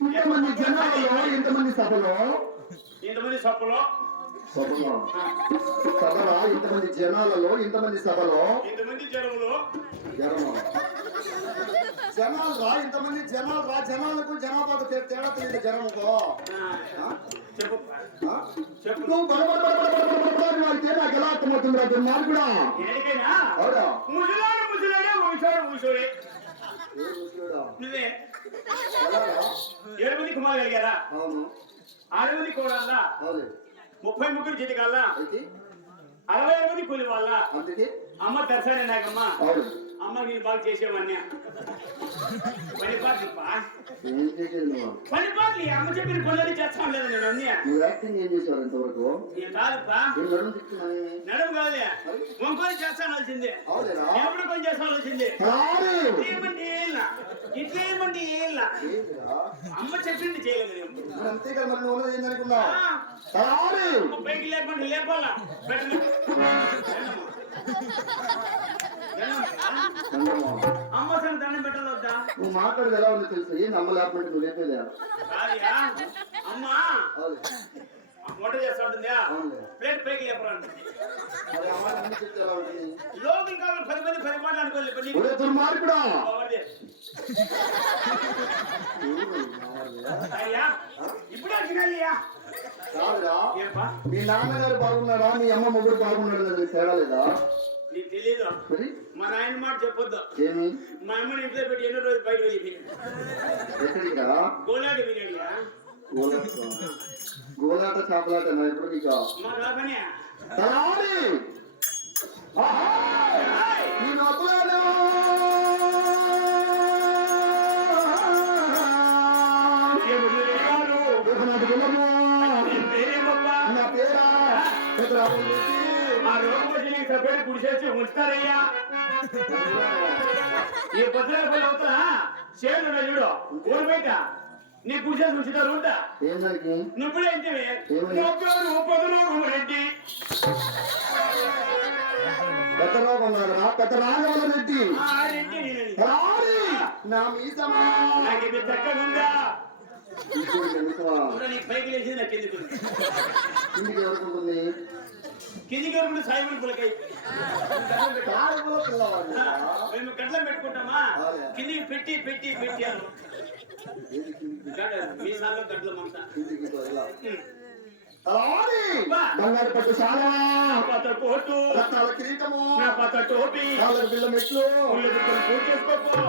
ఇంతమంది జనాలలో ఇంతమంది సభలో సభలో ఇంతమంది జనాలలో ఇంతమంది సభలో జనాలు రా ఇంతమంది జనాలు రా జనాలకు జనాభాకు తేడా తెలియదు జనముకో నాకు ఎలా అర్థమవుతుంది రా దుర్మార్గుడా ఏడుమంది కుమారు కలిగారా? అవును. 6 కోడల్లా 33 జీతకాల్లా 68 కూలి వాళ్ళ అమ్మ దర్శనం నాకమ్మ అమ్మ నేను బాగా చేసేవన్నీ పని పాటలు అమ్మ చెప్పిన పనులు చేస్తాం లేదా నేను అన్నీ కాదుపా నడుము కాదులే వంకొని చేస్తానాల్సిందే ఎప్పుడు కొని చేస్తానాల్సిందే ఇట్లేమంటే ఏళ్ళ అమ్మ చెప్పింది చేయలేదు పైకి లేకుండా లేపాలా అమ్మ సరే దండం పెట్టాలి వద్దా? నువ్వు మాట్లాడేది ఎలా ఉందో తెలుసు ఏం అమ్మ లేకపోతే నువ్వు లేపేది అమ్మా వంట చేస్తా ఉంటుందా ప్లేట్ పైకి లేపరా లోకల్ కావాలి 10 మంది 10 మాటలు అనుకోలేదు ఇప్పుడే తినాలియా మీ నాన్నగారు బాగున్నాడా మీ అమ్మ మొగ్గురు బాగున్నాడు తేడా లేదా? నీకు తెలియదు మా నాయన మాట చెప్పొద్దు. ఏమి మా అమ్మని ఇంట్లో పెట్టి ఎన్నో రోజులు బయట వెళ్ళిపోయింది. గోలాట వినాడియా గోలాట చేపలాట ఎప్పుడు నీకు మా రాకనే ఆ రోజు సపరేట్ కుడిసేసి ఉంచుతారయ్యా. ఈ పత్రిక పని అవుతా చేతులు చూడు ఊరు బయట నీ కుడిసేసి ఉంచుతారు ఉంటా నువ్వు ఏంటి రెడ్డి నాకు చక్కగుందా నీకు పైకి లేచింది నాకు కిందికి ఎవరు సాయిబుల్ పులకై మేము గడ్లం పెట్టుకుంటామా కిందికి పెట్టి పెట్టి పెట్టాను మీసాల్లో గడ్లం అంతా బంగారు పట్టు చాలా కోటు రత్నాల కిరీటము నా పాత టోపీ బిల్ల మెట్లు పూజ చేసుకోపో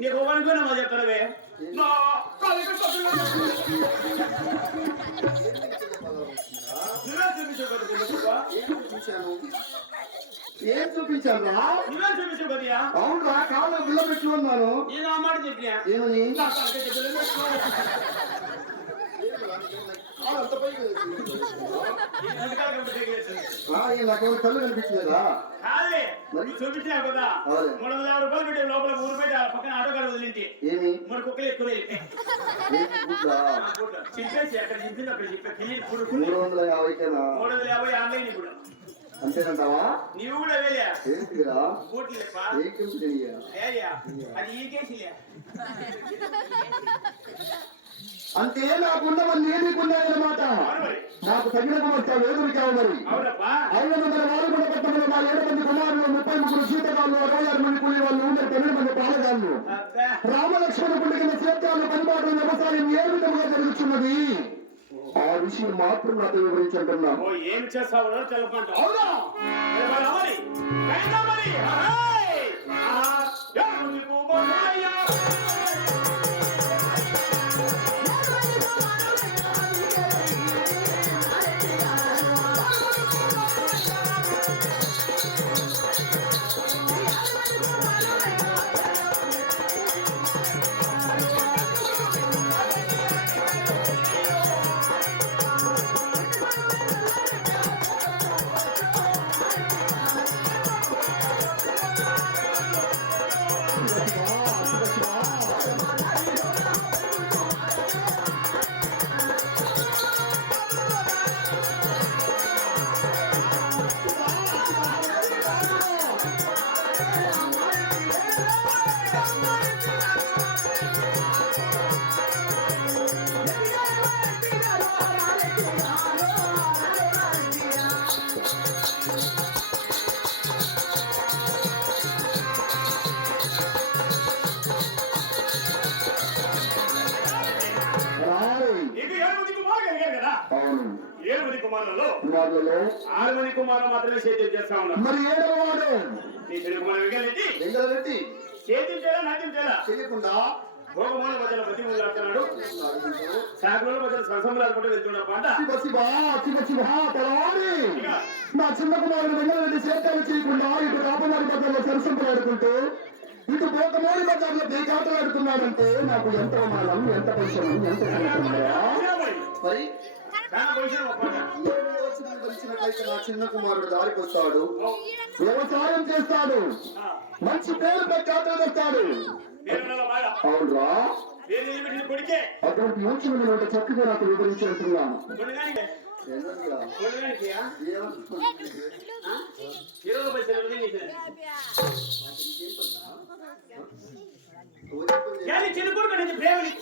నీకు అనుకున్నా మా చెప్తానవే ఏం చూపించాను నువ్వే చూపించావు కదయా? అవును రా కాళ్ళు బిల్ల పెట్టి ఉన్నాను నేను ఆ మాట చెప్పినా ఏమని నాకు కళ్ళు కనిపించలేదా? చూపించినా కదా 350 రూపాయలు పెట్టి లోపల ఊరు పెట్టి పక్కన ఆటో కాడ వదిలింటి ఏమి మరి కుక్కలు ఎక్కువ చెప్పేసి అక్కడ చెప్పింది అక్కడ చెప్పి 350 ఆన్లైన్ ఇప్పుడు అంతేనంటావా? నీవు కూడా వెళ్ళా ఏంటిరా అది ఈ కేసులే అంతే నాకున్నవన్నీ నీకున్నాయన్నమాట. నాకు తగిన కుమార్తె ఎదురుకావు మరి 500 వారు కూడా పట్టణంలో నా 7 మంది కుమారులు 33 శీతకాళ్ళు 66 మంది కూలి వాళ్ళు 9 మంది పాలగాళ్ళు అబ్బా. రామలక్ష్మణ పుట్టిన క్షేత్రాల పరిపాలన వ్యవసాయం ఏ విధంగా జరుగుతున్నది ఆ విషయం మాత్రం నాతో వివరించంటున్నా. ఓ ఏం చేస్తావు తెలపంట. అవునా? తెలపరామని. కైనామని. హై! ఆహా! యాముని కుమారయ్య. నీకు 7 మంది కుమారులు కలిగారు కదా? అవును. 7 మంది కుమారులలో కుమారులలో 6 మంది కుమారులు మాత్రమే సేద్యం చేస్తా ఉన్నారు. మరి 7వ వాడు నీ చిన్న కుమారుడు వెంగళరెడ్డి ఎంగలబెట్టి సేద్యం చేయాలా నాట్యం చేయాలా? చేయకుండా భోగమాల మధ్యలో బతి ముళ్ళాడుతున్నాడు. సాగుల మధ్యలో సంసంబరాలు వెళ్తున్న పాట. తలవారి నా చిన్న కుమారుడు వెంగళరెడ్డి సేద్యాలు చేయకుండా ఇటు రాపమారి బజార్లో సరసంపలాడుకుంటూ ఇటు పోకమోడి బజార్లో పేకాటలాడుతున్నాడంటే నాకు ఎంత అవమానం, ఎంత పరిశ్రమ, ఎంత మరి దాని భవిష్యత్తు ఒక పాట. వచ్చినట్లయితే నా చిన్న కుమారుడు దారికి వస్తాడు, వ్యవసాయం చేస్తాడు, మంచి పేరు ప్రఖ్యాతలు తెస్తాడు. పేరున్నల బాగా. అవునరా? పేరు నిలబెట్టిన కొడుకే. అటువంటి యోచన నోట చక్కగా నాకు వివరించినట్టున్నాను. కొడుగానికే. ఏంటంటే కొడుగానికియా? ఏమనుకుంటున్నావు? 20 పైసలు నీకు. కానీ చిన్న కొడుకు అనేది ప్రేమని.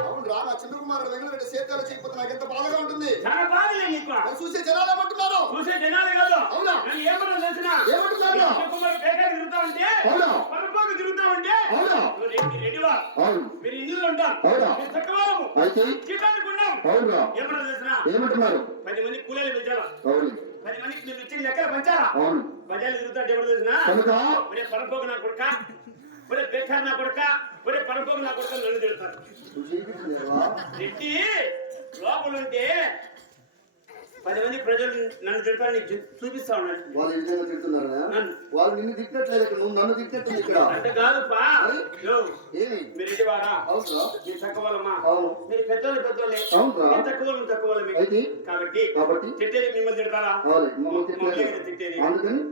అవును రా, నా చిన్న కుమారుడు వెంగళరెడ్డి సేద్యాలు చేయకపోతే నాకు ఎంత బాధగా ఉంటుంది. చాలా బాధలే నీకు. నన్ను చూసే జనాలు ఏమంటున్నారు? చూసే జనాలే కాదు. అవునా? నన్ను ఏమన్నా తెలిసినా ఏమంటున్నారు? చిన్న కుమారుడు పేకాకి తిరుగుతా ఉంటే, అవునా? పరపాకు తిరుగుతా ఉంటే, అవునా? నువ్వు రెడీవా? అవును. మీరు ఇందులో ఉంటారు. అవునా? మీరు చక్కవారము. అయితే చీటానికి ఉన్నాం. అవునురా? ఏమన్నా తెలిసినా ఏమంటున్నారు? 10 మంది కూలీలు పెంచాలా? అవును. 10 మందికి మీరు ఇచ్చిన లెక్కలు పంచాలా? అవును. బజార్లు తిరుగుతుంటే ఎవరు తెలిసినా? కనుక ఒరే పరపోకు నా కొడుక, ఒరే బెక్కర్ నా కొడుక, ఒరే పరపోకు నా కొడుక నన్ను తిడతారు. నువ్వు చేయించలేవా? తిట్టి లోపల ఉంటే 10 మంది ప్రజలు నన్ను తిడతారని చూపిస్తా ఉన్నాడు. వాళ్ళు నిజంగా తిడుతున్నారా? నన్ను. వాళ్ళు నిన్ను తిట్టినట్లేదు ఇక్కడ, నువ్వు నన్ను తిట్టినట్టుంది ఇక్కడ. అంటే కాదు పా. యో, ఏమి? మీరు ఇంటి వారా? అవునా? మీరు తక్కువ వాళ్ళమ్మా. అవును. మీరు పెద్దోళ్ళే. అవునా? మీరు తక్కువ వాళ్ళు తక్కువ వాళ్ళమే. అయితే కాబట్టి తిట్టేది మిమ్మల్ని తిడతారా? అవును, మమ్మల్ని మమ్మల్ని తిట్టలేదు. తిట్టేది. అందుకని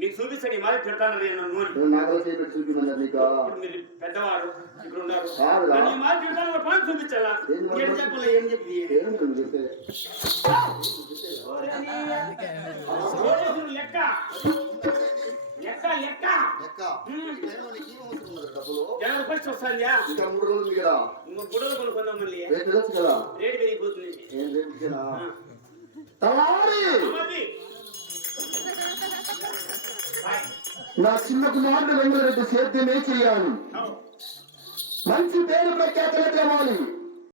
మీకు చూపిస్తాను ఈ మాదిరి తిడతాను నేను నన్ను. నువ్వు నాగలో చేపెట్టి చూపించమన్నారు నీకు. ఇప్పుడు మీరు పెద్దవారు ఇక్కడ ఉన్నారు. కాదురా. నన్ను ఈ మాదిరి తిడతాను ఒక పని చూపించాలా? ఏం మాట? ఏం చెప్పాలి? ఏం చెప్పి ఏమి నువ్వు చెప్పేది? పోలీసులు లెక్క లెక్క లెక్క లెక్క. ఈ టైంలో నీకు ఏం అవసరం ఉన్నది డబ్బులు? జనవరి ఫస్ట్ వస్తుందా? ఇంకా 3 రోజులు ఉంది కదా. గుడ్డలు కొనుక్కుందాం మళ్ళీ. రేపు వెళ్ళొచ్చు కదా. రేటు పెరిగిపోతుంది. ఏం రేపు ఇచ్చేనా? తలవారి మరి నా చిన్న కుమారుడు వెంగళరెడ్డి సేద్యమే చేయాలి, మంచి పేరు ప్రఖ్యాతలు తేవాలి.